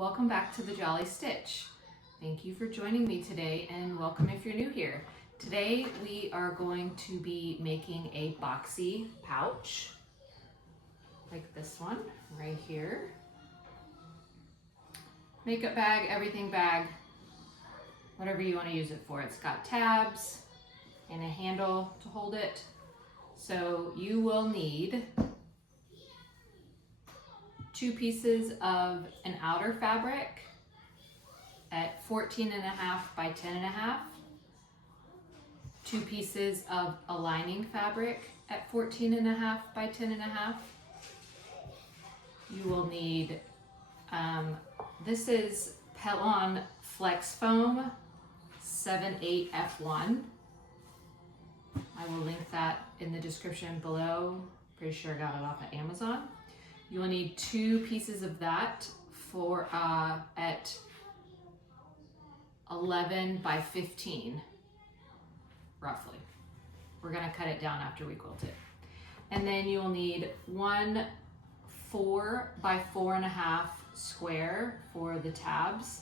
Welcome back to the Jolly Stitch. Thank you for joining me today and welcome if you're new here. Today we are going to be making a boxy pouch like this one right here. Makeup bag, everything bag, whatever you want to use it for. It's got tabs and a handle to hold it. So you will need 2 pieces of an outer fabric at 14.5 by 10.5, 2 pieces of a lining fabric at 14.5 by 10.5. You will need, this is Pellon Flex Foam 7/8 F1. I will link that in the description below. Pretty sure I got it off of Amazon. You will need 2 pieces of that for at 11 by 15, roughly. We're gonna cut it down after we quilt it. And then you'll need 1 4 by 4.5 square for the tabs,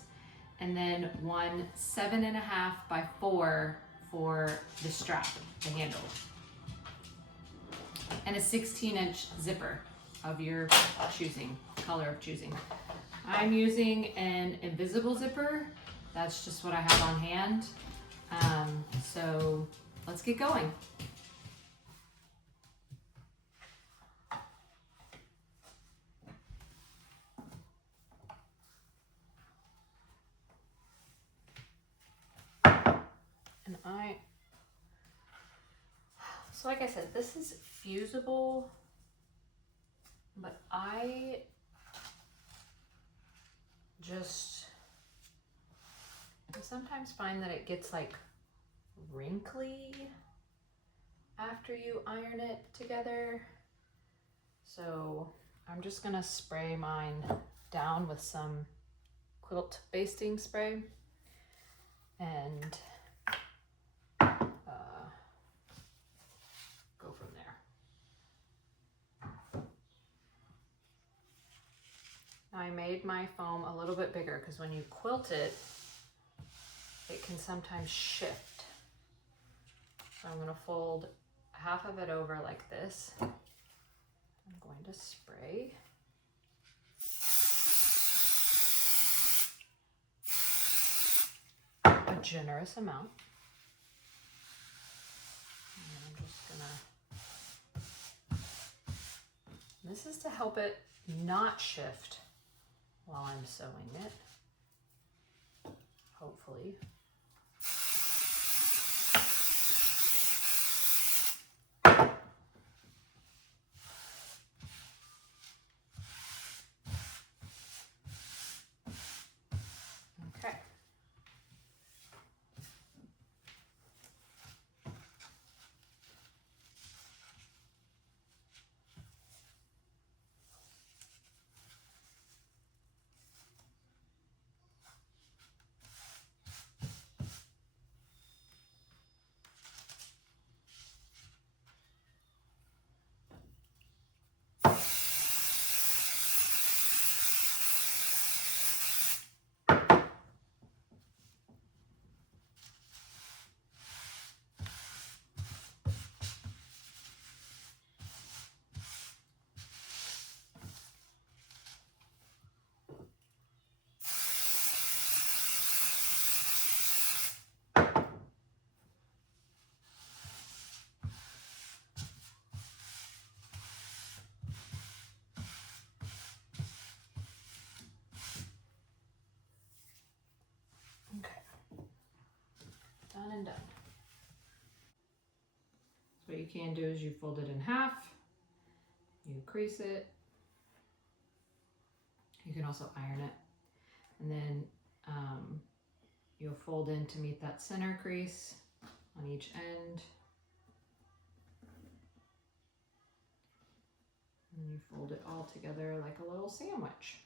and then 1 7.5 by 4 for the strap, the handle, and a 16-inch zipper of your choosing, color of choosing. I'm using an invisible zipper. That's just what I have on hand. So let's get going. And so like I said, this is fusible, but I sometimes find that it gets like wrinkly after you iron it together. So I'm just gonna spray mine down with some quilt basting spray and go from there. Now I made my foam a little bit bigger because when you quilt it, it can sometimes shift. So I'm going to fold half of it over like this. I'm going to spray. A generous amount. And I'm just gonna, this is to help it not shift while I'm sewing it, hopefully. Okay. Done and done. So what you can do is you fold it in half, you crease it, you can also iron it, and then you'll fold in to meet that center crease on each end. And you fold it all together like a little sandwich.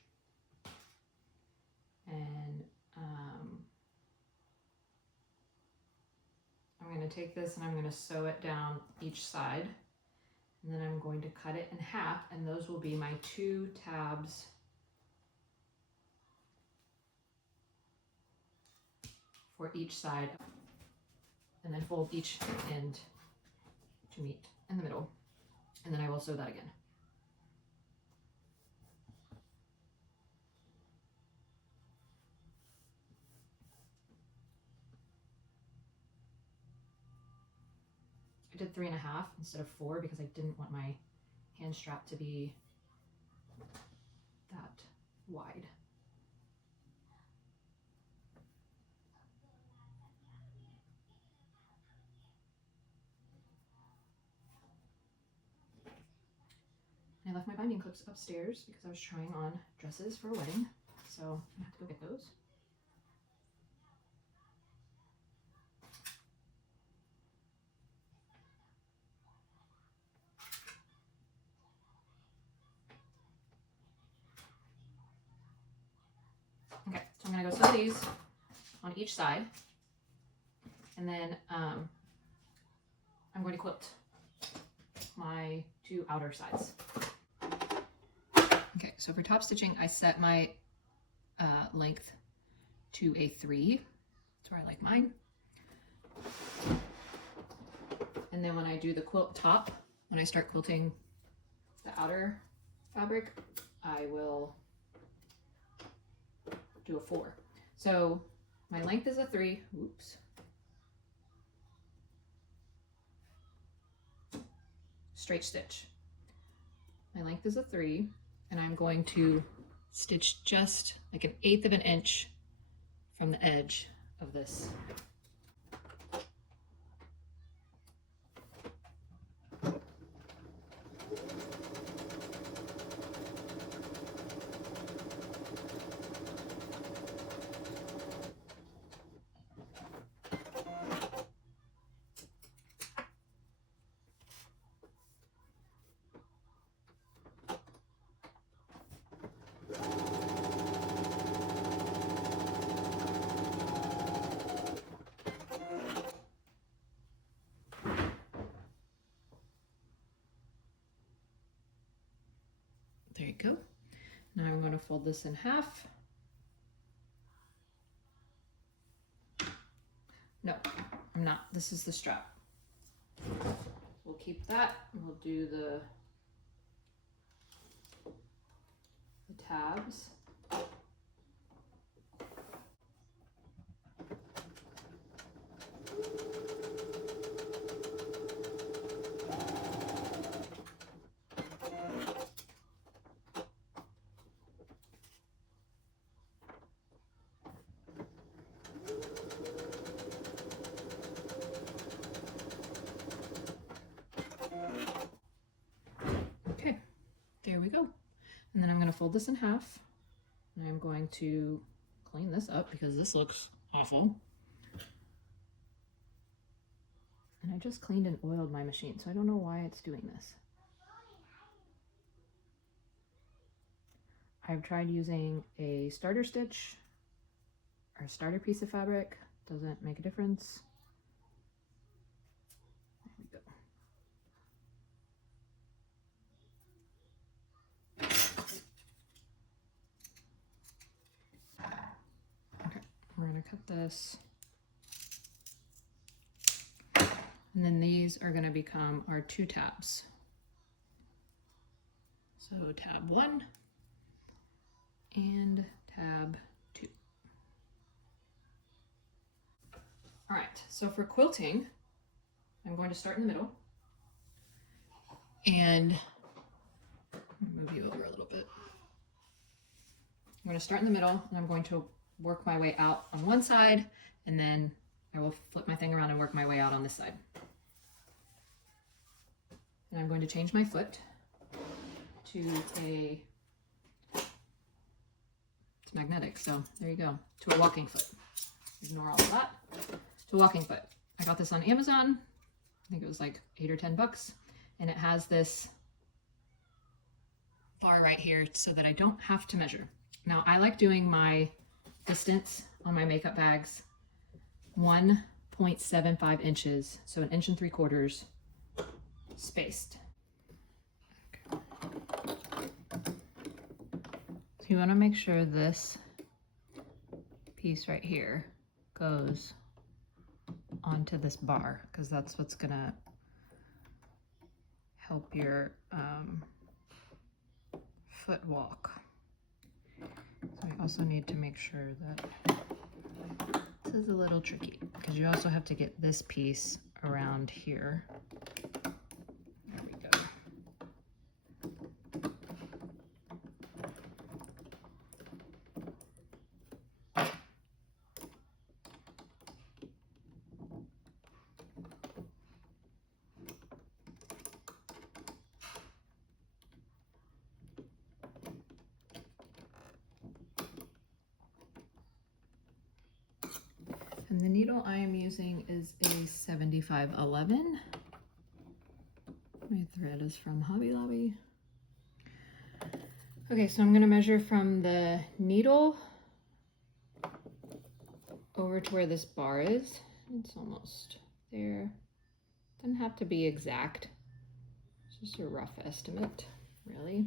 And I'm going to take this and I'm going to sew it down each side, and then I'm going to cut it in half, and those will be my 2 tabs for each side, and then fold each end to meet in the middle, and then I will sew that again. I did 3.5 instead of 4 because I didn't want my hand strap to be that wide. I left my binding clips upstairs because I was trying on dresses for a wedding, so I have to go get those. Okay, so I'm gonna go sew these on each side, and then I'm going to quilt my 2 outer sides. Okay, so for top stitching, I set my length to a 3. That's where I like mine. And then when I do the quilt top, when I start quilting the outer fabric, I will do a 4. So my length is a 3. Oops. Straight stitch. My length is a 3, and I'm going to stitch just like 1/8 of an inch from the edge of this. There you go. Now I'm going to fold this in half. No, I'm not. This is the strap. We'll keep that, and we'll do the tabs. Okay, there we go. And then I'm going to fold this in half, and I'm going to clean this up because this looks awful. And I just cleaned and oiled my machine, so I don't know why it's doing this. I've tried using a starter stitch or a starter piece of fabric. Doesn't make a difference. There we go. Okay, we're gonna cut this. And then these are gonna become our 2 tabs. So tab 1 and tab 2. All right, so for quilting, I'm going to start in the middle, and move you over a little bit. I'm going to start in the middle, and I'm going to work my way out on one side, and then I will flip my thing around and work my way out on this side. And I'm going to change my foot to a, it's magnetic, so there you go, to a walking foot. Ignore all of that. To a walking foot. I got this on Amazon. I think it was like $8 or $10, and it has this bar right here so that I don't have to measure. Now I like doing my distance on my makeup bags 1.75 inches, so 1 3/4 spaced. Okay. So you want to make sure this piece right here goes onto this bar, because that's what's gonna help your foot walk. So I also need to make sure that this is a little tricky, because you also have to get this piece around here. There we go. And the needle I am using is a 7511. My thread is from Hobby Lobby. Okay, so I'm gonna measure from the needle over to where this bar is. It's almost there. Doesn't have to be exact. It's just a rough estimate, really.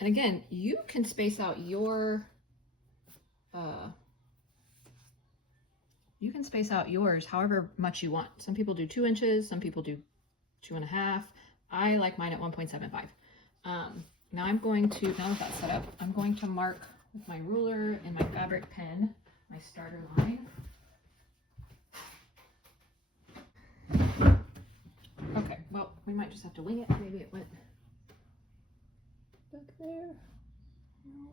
And again, you can space out yours however much you want. Some people do 2 inches, some people do 2.5. I like mine at 1.75. Now I'm going to, now that that's set up, I'm going to mark with my ruler and my fabric pen, my starter line. Okay, well, we might just have to wing it. Maybe it went back there. No.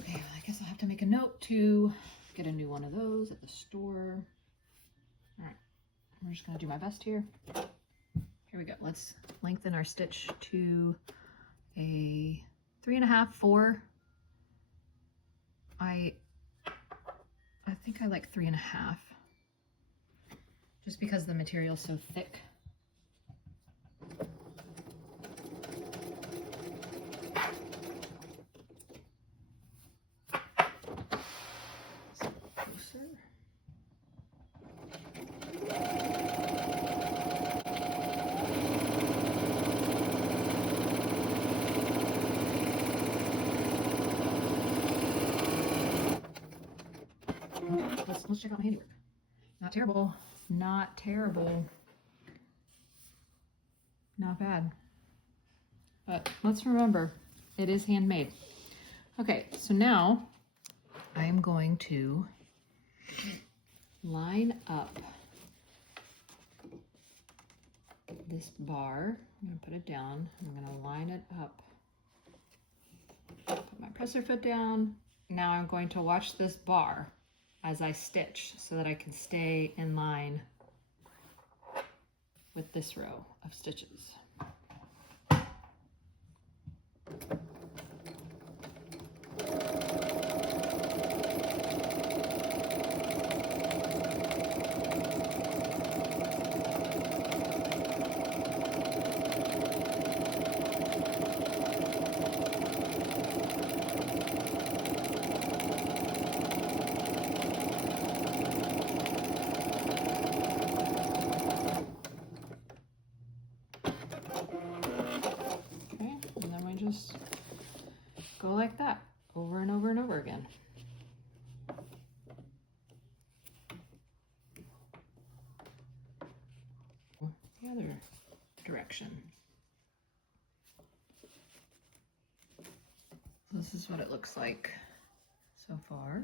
Okay, well, I guess I'll have to make a note to get a new one of those at the store. All right, we're just gonna do my best here. Here we go. Let's lengthen our stitch to a 3.5, 4. I think I like 3.5, just because the material is so thick. Closer. Let's check out my handiwork. Not terrible. Not terrible. Not bad. But let's remember, it is handmade. Okay, so now I'm going to line up this bar. I'm going to put it down. I'm going to line it up. Put my presser foot down. Now I'm going to watch this bar as I stitch so that I can stay in line with this row of stitches. Just go like that over and over and over again. The other direction. This is what it looks like so far.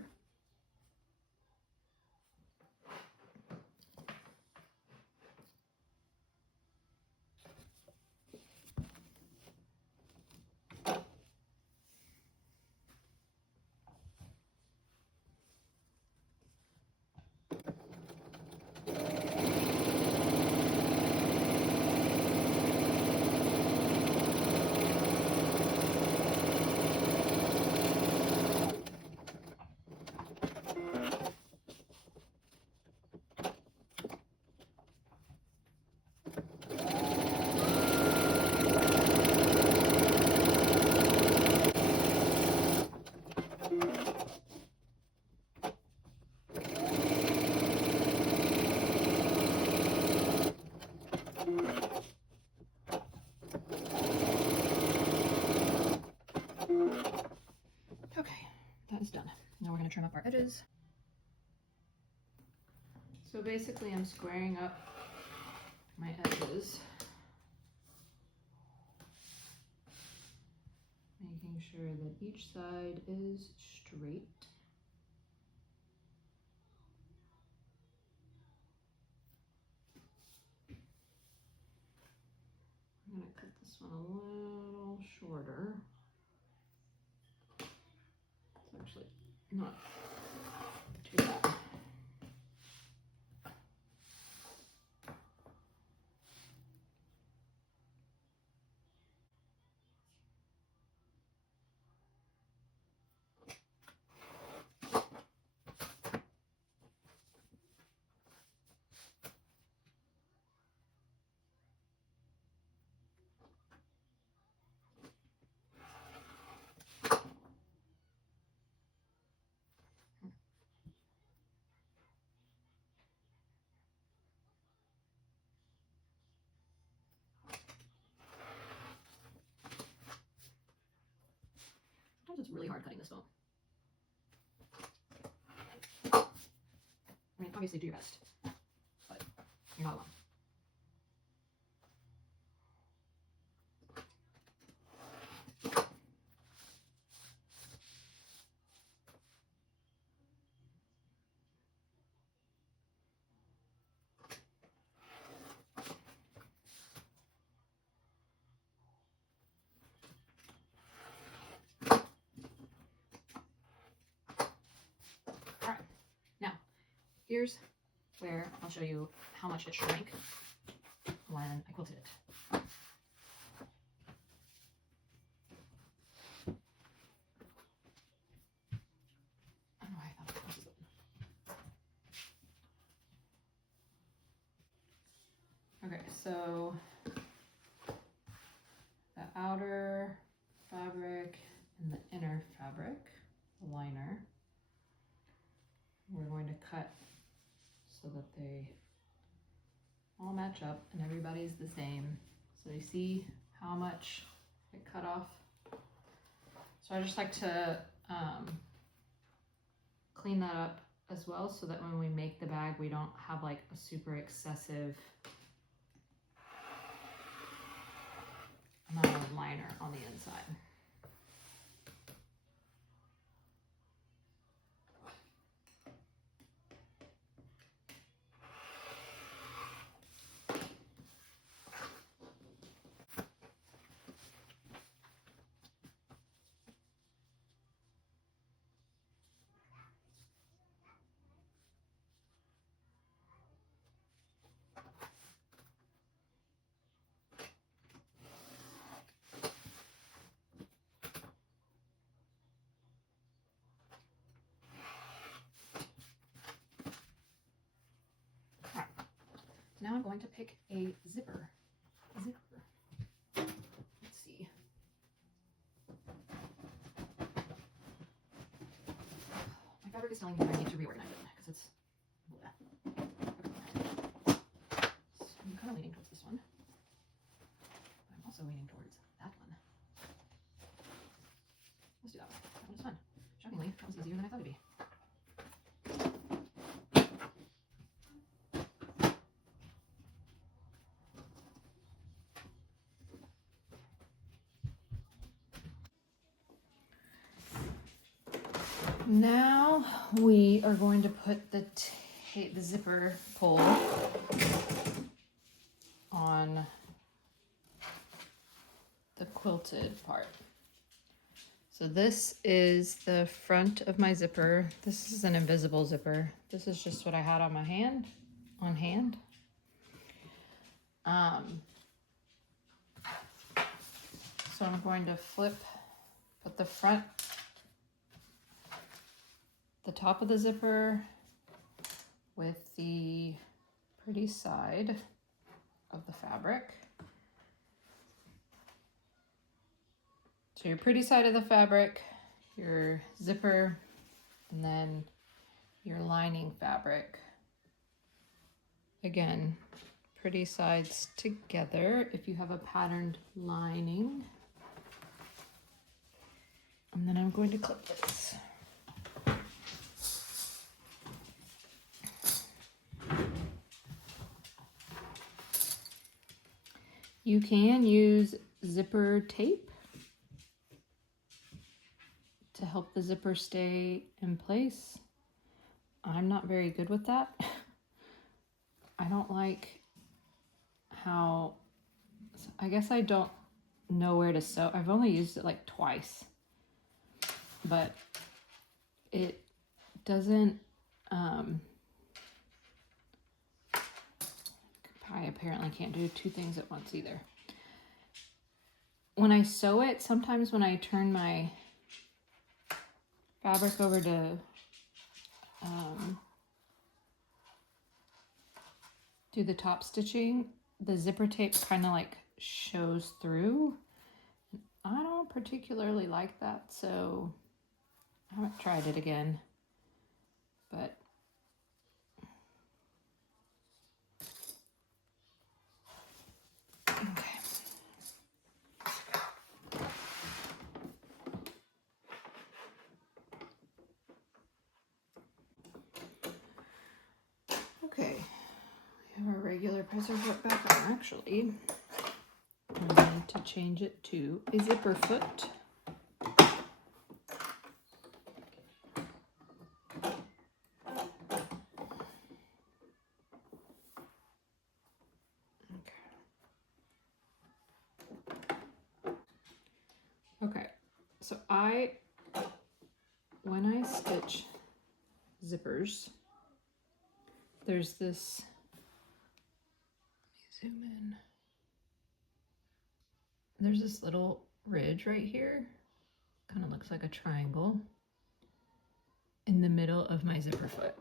going to trim up our edges. So basically I'm squaring up my edges, making sure that each side is straight. I'm going to cut this one a little shorter. It's actually not too bad. Sometimes it's really hard cutting this foam. I mean, obviously do your best, but you're not alone. Alright, now here's where I'll show you how much it shrank when I quilted it. I don't know why I thought this was open. Okay, so the outer fabric and the inner fabric, the liner, we're going to cut so that they all match up and everybody's the same. So you see how much it cut off. So I just like to clean that up as well so that when we make the bag we don't have like a super excessive amount of liner on the inside. Now I'm going to pick a zipper. Let's see. My fabric is telling me I need to reorganize it because it's bleh. So I'm kind of leaning towards this one, but I'm also leaning towards that one. Let's do that one. That one was fun. Shockingly, that was easier than I thought it'd be. Now we are going to put the zipper pull on the quilted part. So this is the front of my zipper. This is an invisible zipper. This is just what I had on my hand, So I'm going to put the top of the zipper with the pretty side of the fabric. So your pretty side of the fabric, your zipper, and then your lining fabric. Again, pretty sides together if you have a patterned lining. And then I'm going to clip this. You can use zipper tape to help the zipper stay in place. I'm not very good with that. I don't like how, I guess I don't know where to sew. I've only used it like twice, but it doesn't, I apparently can't do two things at once either. When I sew it, sometimes when I turn my fabric over to do the top stitching, the zipper tape kind of like shows through. I don't particularly like that, so I haven't tried it again, but okay. Okay, we have our regular presser foot back on. Actually, I need to change it to a zipper foot. Okay, so when I stitch zippers, there's this, let me zoom in. There's this little ridge right here, kind of looks like a triangle, in the middle of my zipper foot.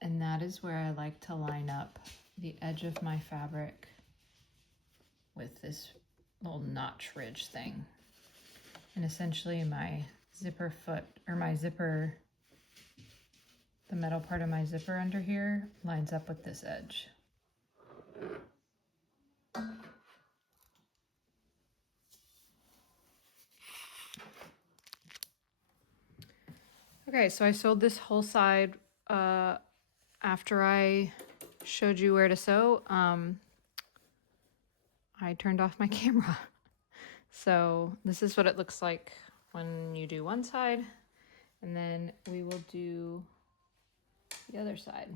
And that is where I like to line up the edge of my fabric with this little notch ridge thing. And essentially my zipper foot, or my zipper, the metal part of my zipper under here lines up with this edge. Okay, so I sewed this whole side after I showed you where to sew. I turned off my camera. So this is what it looks like when you do one side, and then we will do the other side.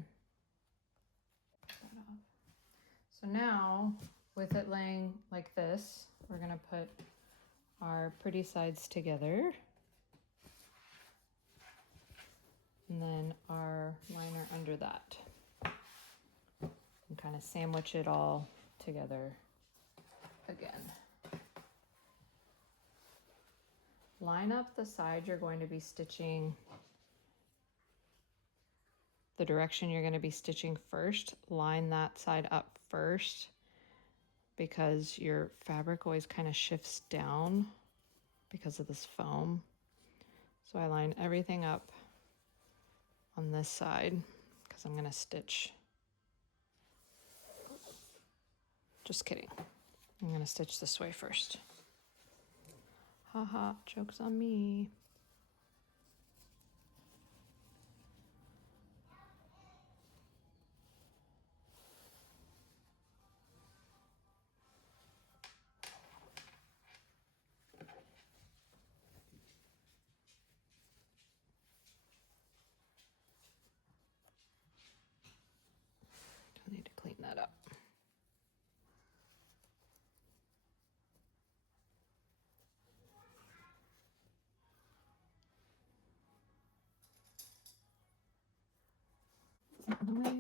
So now, with it laying like this, we're gonna put our pretty sides together, and then our liner under that, and kind of sandwich it all together again. Line up the side you're going to be stitching, the direction you're going to be stitching first. Line that side up first, because your fabric always kind of shifts down because of this foam. So I line everything up on this side because I'm going to stitch. Just kidding. I'm going to stitch this way first. Haha, joke's on me. I need to clean that up. Out of the way.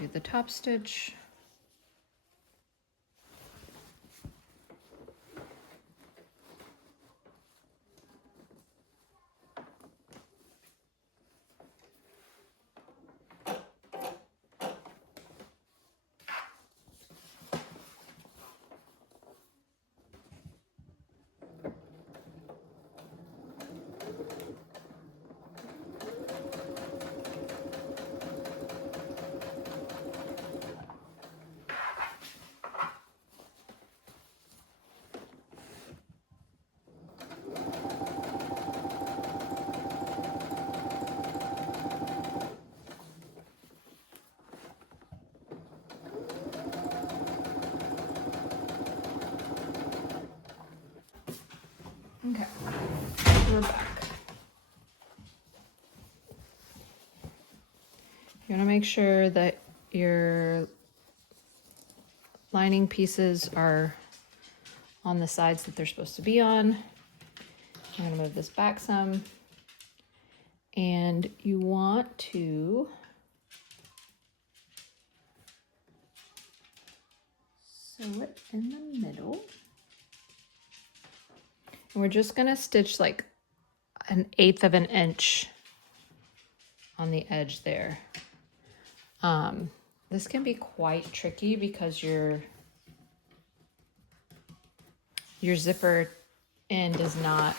do the top stitch. Okay, we're back. You want to make sure that your lining pieces are on the sides that they're supposed to be on. I'm going to move this back some. And you want to sew it in the middle. And we're just going to stitch like 1/8 of an inch on the edge there. This can be quite tricky because your zipper end is not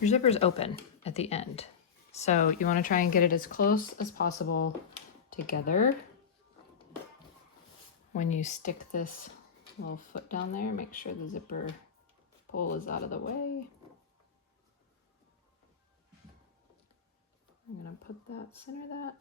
your zipper's open at the end. So you want to try and get it as close as possible together. When you stick this little foot down there, make sure the zipper pull is out of the way. I'm going to put that, center that.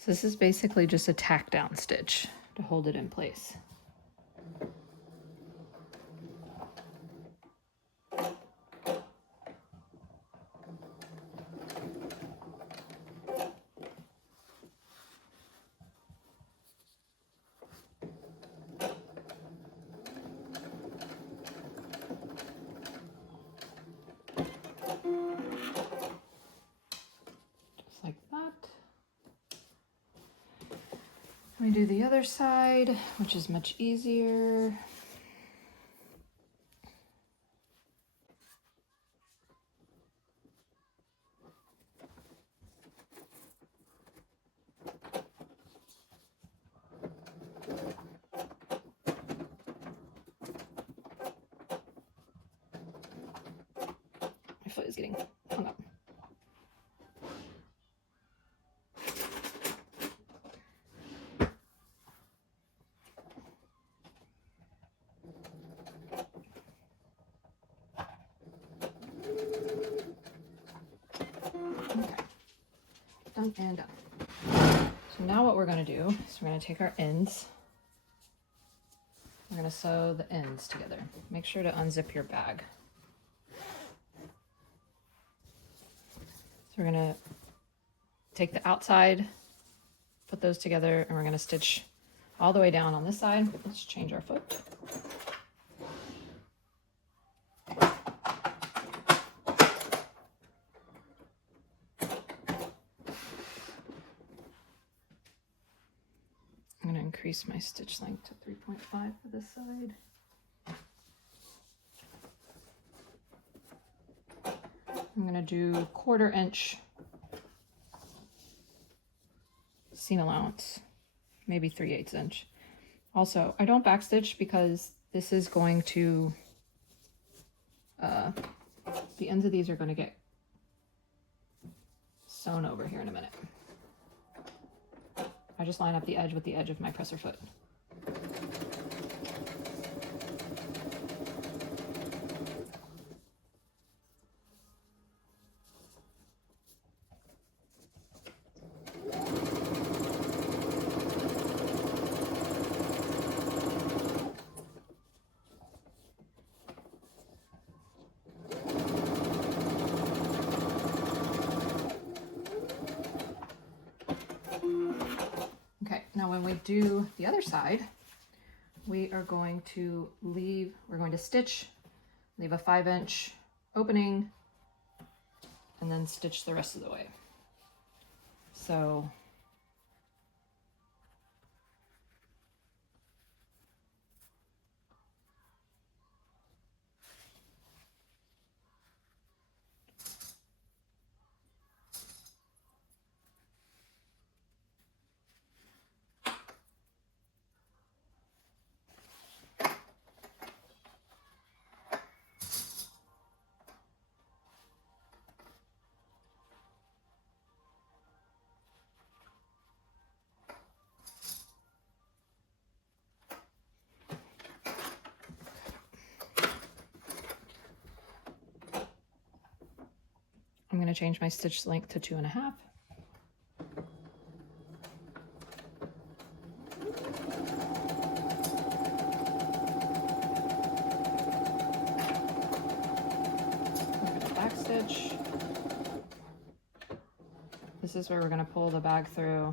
So this is basically just a tack down stitch to hold it in place. Like that. We do the other side, which is much easier. My foot is getting hung up. Done and done. So now what we're going to do is we're going to take our ends. We're going to sew the ends together. Make sure to unzip your bag. So we're going to take the outside, put those together, and we're going to stitch all the way down on this side. Let's change our foot. I'm going to increase my stitch length to 3.5 for this side. I'm going to do 1/4 inch seam allowance, maybe 3/8 inch. Also, I don't backstitch because this is going to, the ends of these are going to get sewn over here in a minute. I just line up the edge with the edge of my presser foot. Now when we do the other side, we are going to stitch, leave a 5-inch opening, and then stitch the rest of the way. So I'm going to change my stitch length to 2.5. Back stitch. This is where we're going to pull the bag through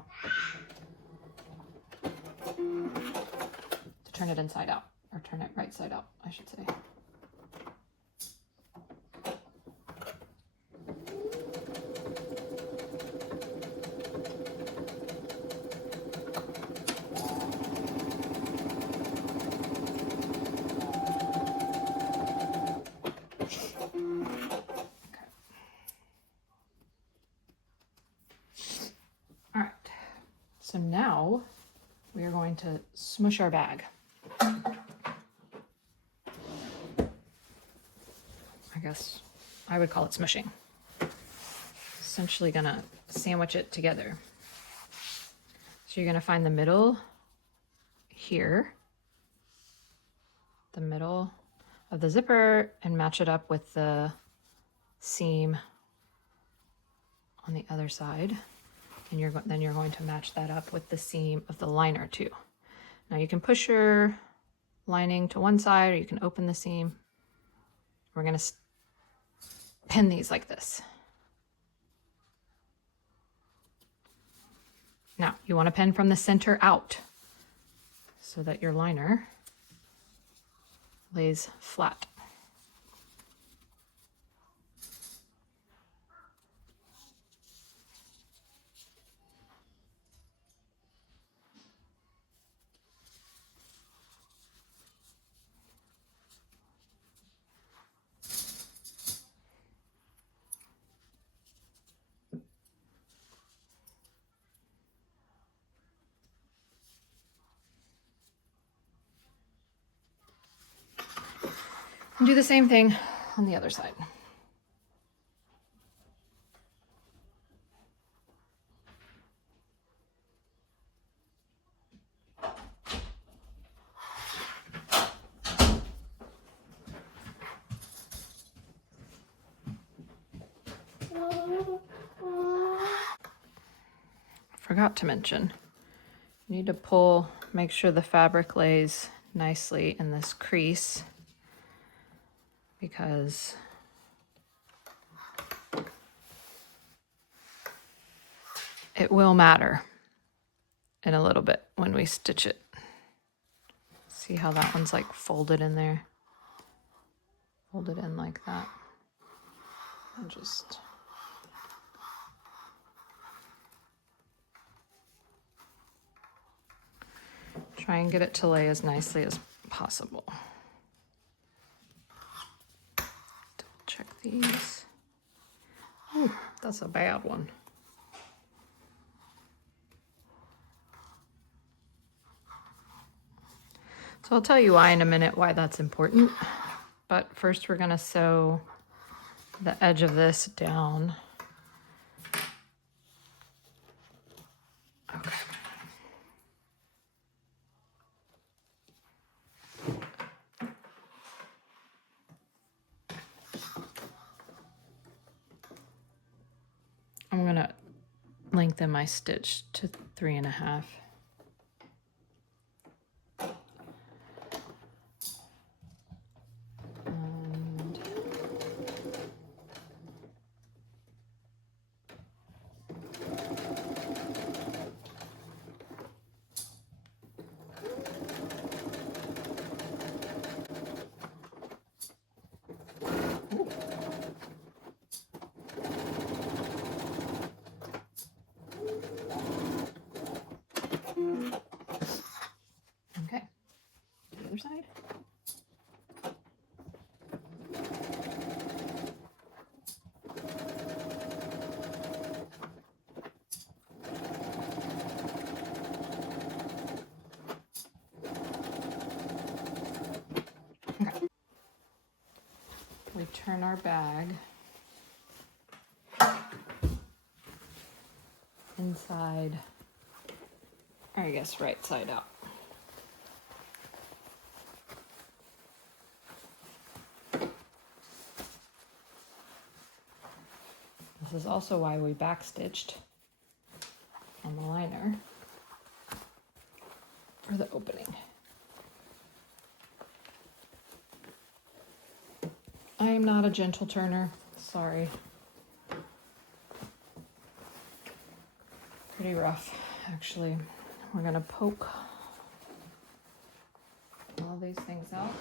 to turn it inside out, or turn it right side out, I should say. So now we are going to smush our bag. I guess I would call it smushing. Essentially gonna sandwich it together. So you're gonna find the middle here, the middle of the zipper, and match it up with the seam on the other side. And then you're going to match that up with the seam of the liner too. Now you can push your lining to one side, or you can open the seam. We're going to pin these like this. Now you want to pin from the center out so that your liner lays flat. And do the same thing on the other side. Forgot to mention, you need to make sure the fabric lays nicely in this crease, because it will matter in a little bit when we stitch it. See how that one's like folded in there? Folded in like that. And just try and get it to lay as nicely as possible. Double check these. Oh, that's a bad one. So I'll tell you why in a minute, why that's important. But first we're gonna sew the edge of this down. Okay. I'm gonna lengthen my stitch to 3.5. we turn our bag inside, or I guess right side out. This is also why we backstitched on the liner for the opening. I am not a gentle turner, sorry. Pretty rough, actually. We're gonna poke all these things out.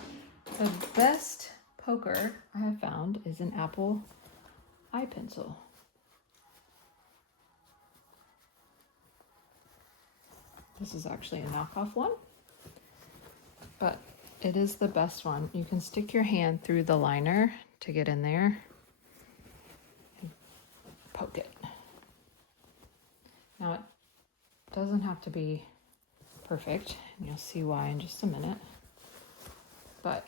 The best poker I have found is an Apple eye pencil. This is actually a knockoff one, but it is the best one. You can stick your hand through the liner to get in there and poke it. Now it doesn't have to be perfect, and you'll see why in just a minute, but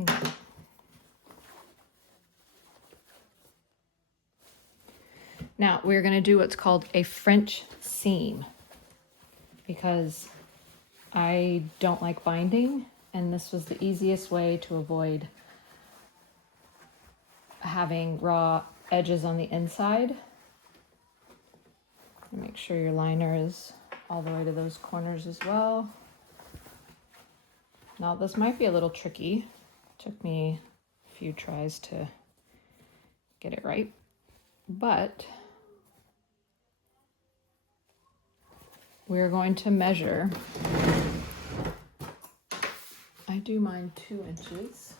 okay. Now we're going to do what's called a French seam, because I don't like binding, and this was the easiest way to avoid having raw edges on the inside. Make sure your liner is all the way to those corners as well. Now this might be a little tricky. Took me a few tries to get it right, but we're going to measure. I do mine 2 inches,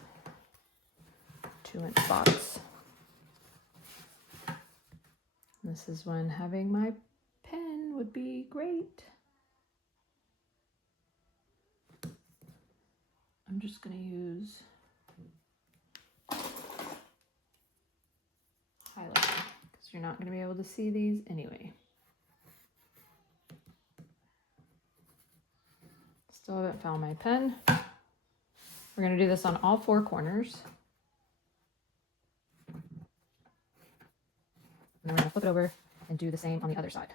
2-inch box. This is when having my pen would be great. I'm just going to use highlighter because you're not going to be able to see these anyway. Still haven't found my pen. We're going to do this on all 4 corners. And then we're going to flip it over and do the same on the other side.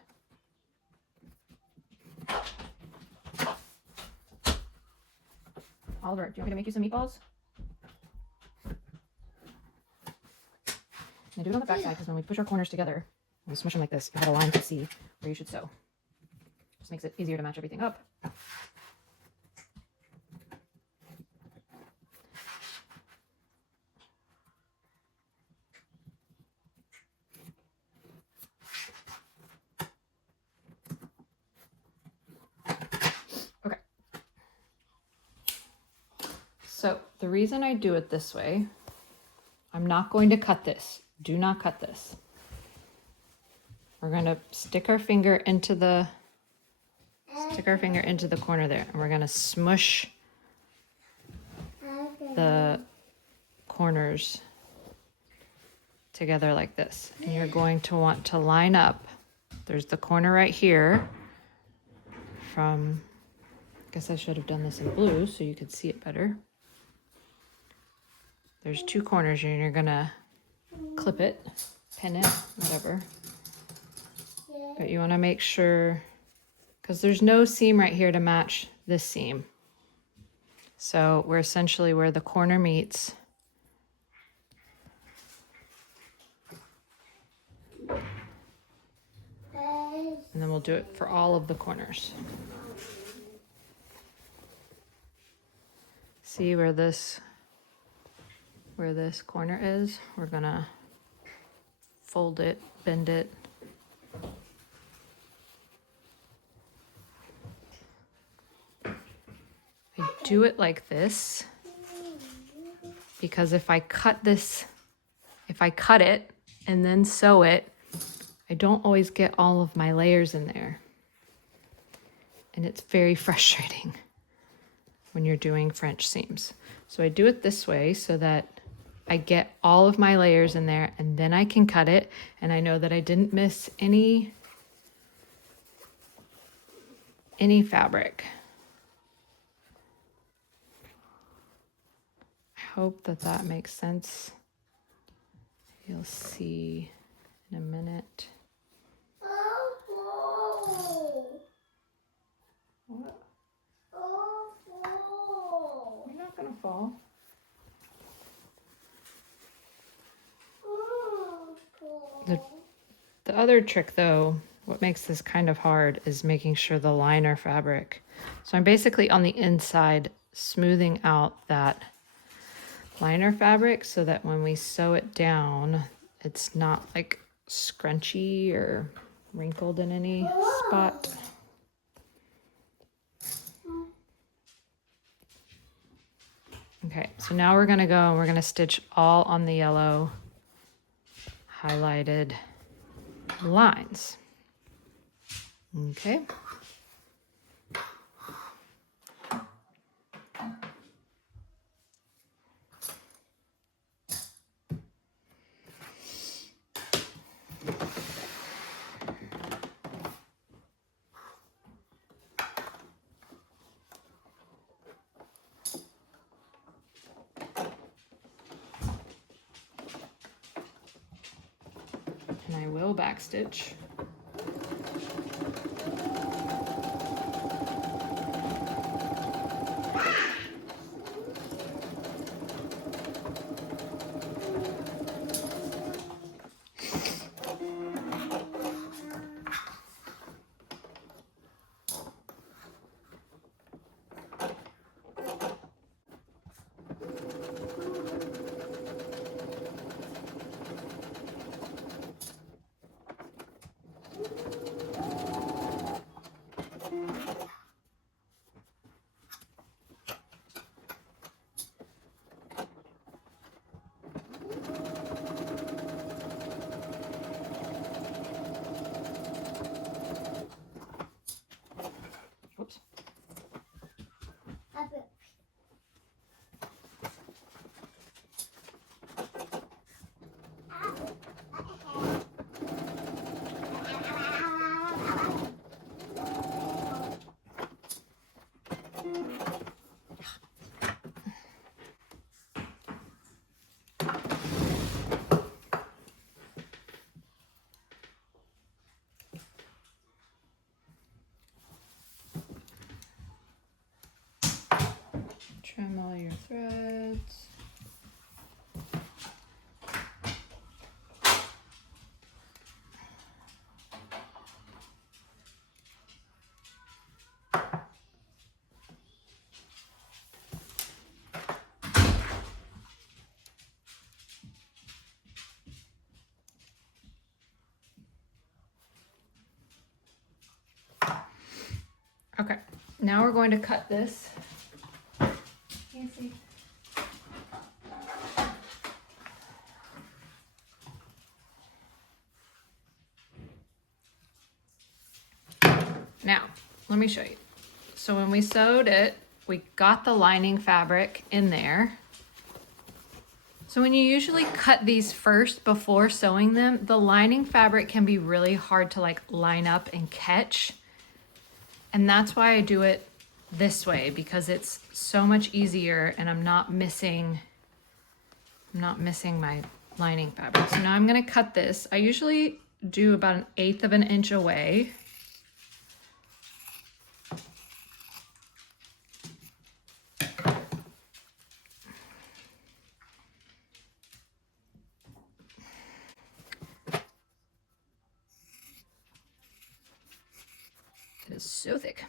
Oliver, do you want me to make you some meatballs? And do it on the back side, because when we push our corners together, when we smush them like this, you have a line to see where you should sew. Just makes it easier to match everything up. Okay. So the reason I do it this way, I'm not going to cut this. Do not cut this. We're going to stick our finger into the corner there, and we're going to smush the corners together like this. And you're going to want to line up. There's the corner right here from, I guess I should have done this in blue so you could see it better. There's 2 corners, and you're gonna clip it, pin it, whatever. But you want to make sure, because there's no seam right here to match this seam. So we're essentially where the corner meets. And then we'll do it for all of the corners. See where this corner is? We're gonna fold it, bend it. I do it like this because if I cut it and then sew it, I don't always get all of my layers in there. And it's very frustrating when you're doing French seams. So I do it this way so that I get all of my layers in there, and then I can cut it, and I know that I didn't miss any fabric. I hope that that makes sense. You'll see in a minute. What? You're not gonna fall. The other trick though, what makes this kind of hard is making sure the liner fabric. So I'm basically on the inside smoothing out that liner fabric so that when we sew it down, it's not like scrunchy or wrinkled in any spot. Okay, so now we're gonna go and we're gonna stitch all on the yellow highlighted lines. Okay. And I will backstitch. Oops. Trim all your threads. Okay, now we're going to cut this. Easy. Now, let me show you. So when we sewed it, we got the lining fabric in there. So when you usually cut these first before sewing them, the lining fabric can be really hard to like line up and catch. And that's why I do it this way, because it's so much easier and I'm not missing my lining fabric. So now I'm gonna cut this. I usually do about 1/8 of an inch away. It is so thick.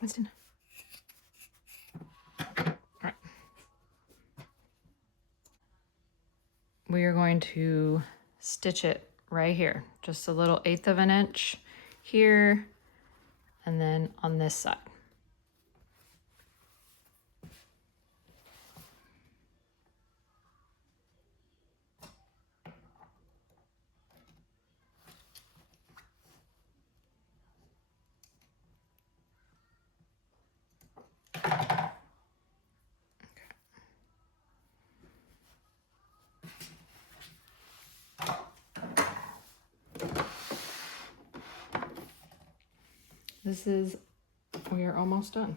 Winston. All right. We are going to stitch it right here. Just a little 1/8 of an inch here, and then on this side. we are almost done.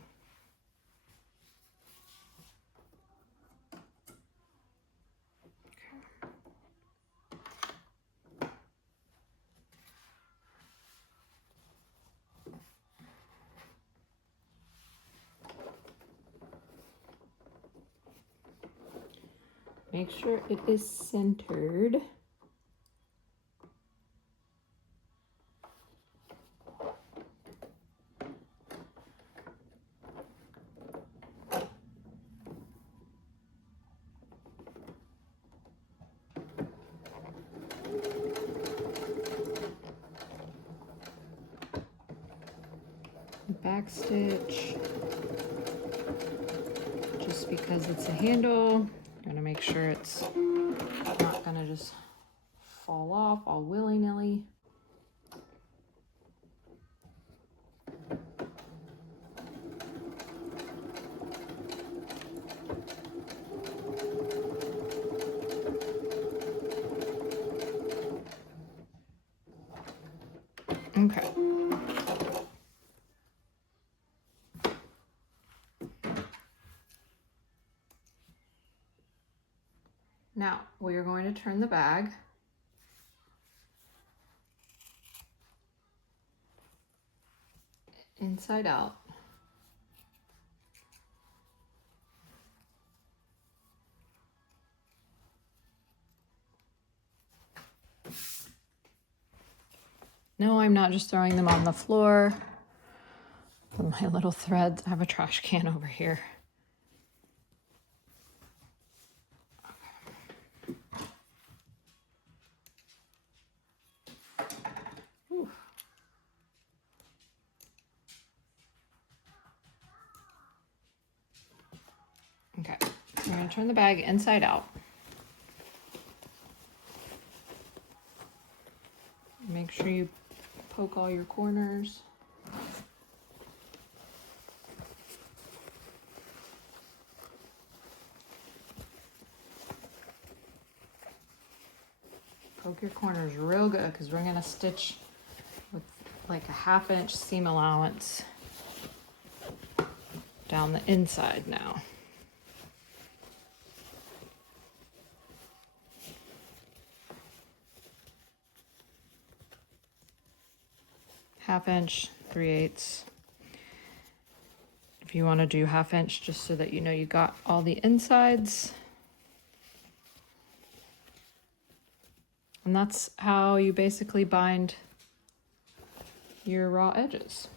Make sure it is centered. Back stitch, just because it's a handle, I'm gonna make sure it's not gonna just fall off all willy-nilly. Okay. Now we are going to turn the bag inside out. No, I'm not just throwing them on the floor with my little threads. I have a trash can over here. Whew. Okay, so I'm going to turn the bag inside out. Make sure you poke all your corners. Poke your corners real good because we're going to stitch with like a 1/2 inch seam allowance down the inside now. Half inch, 3/8. If you want to do 1/2 inch, just so that you know you got all the insides. And that's how you basically bind your raw edges.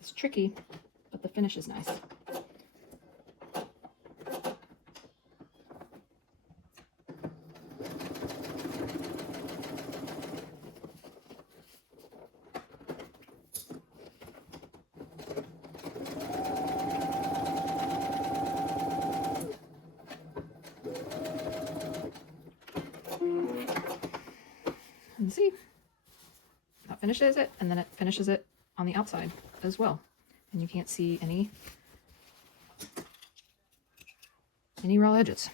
It's tricky, but the finish is nice. And see, that finishes it, and then it finishes it on the outside as well. And you can't see any raw edges.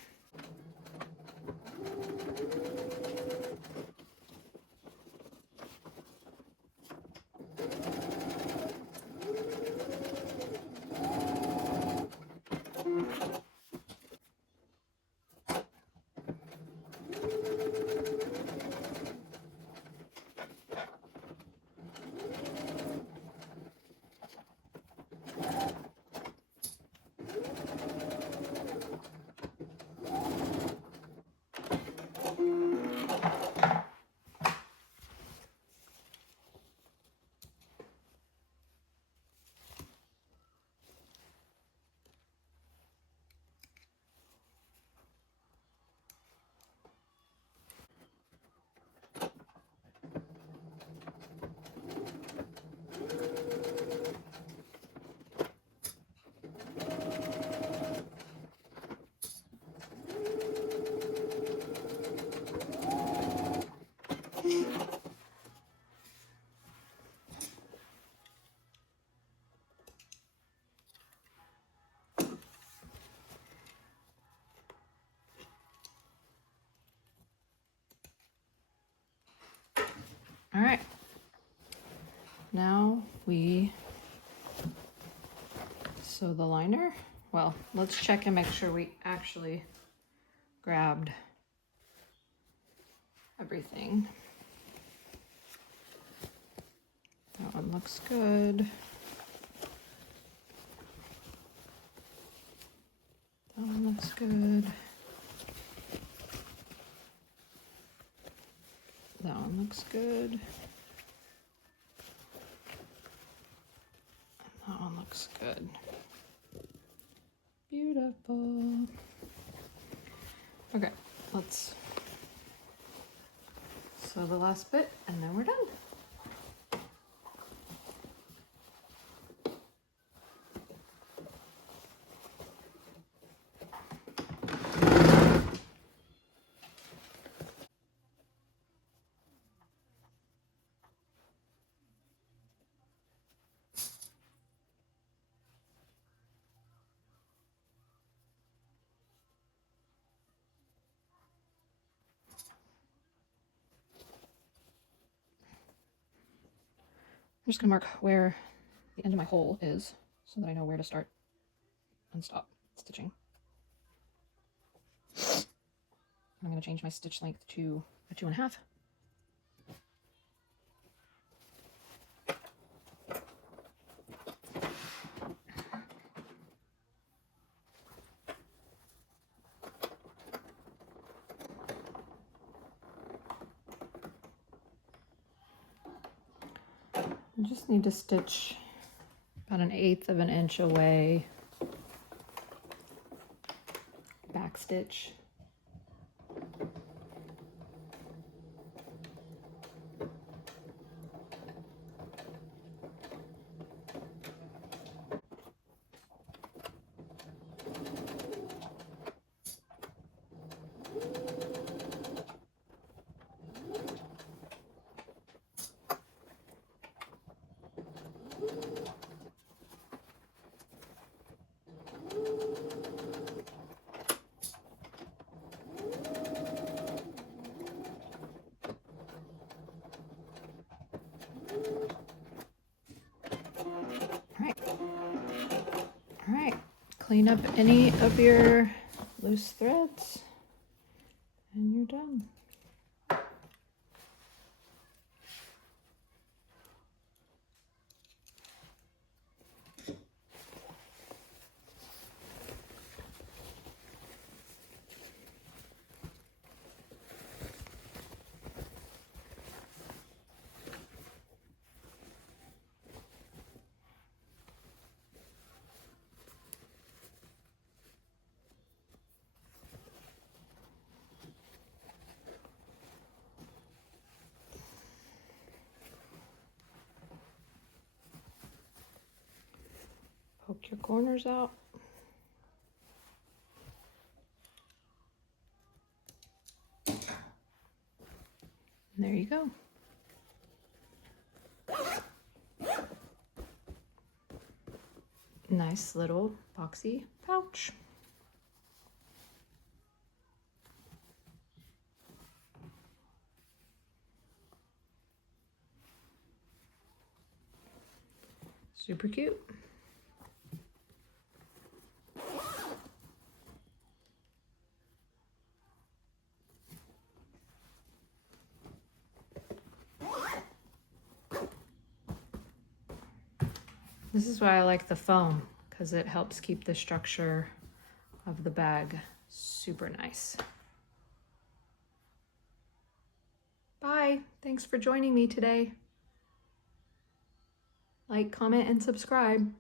All right. Now we sew the liner. Well, let's check and make sure we actually grabbed everything. That one looks good. That one looks good. That one looks good. That one looks good. Beautiful. Okay, let's sew the last bit and then we're done. I'm just gonna mark where the end of my hole is so that I know where to start and stop stitching. I'm gonna change my stitch length to a 2.5. I just need to stitch about 1/8 of an inch away, back stitch. All right, clean up any of your loose threads and you're done. Poke your corners out. And there you go. Nice little boxy pouch. Super cute. This is why I like the foam, because it helps keep the structure of the bag super nice. Bye. Thanks for joining me today. Like, comment, and subscribe.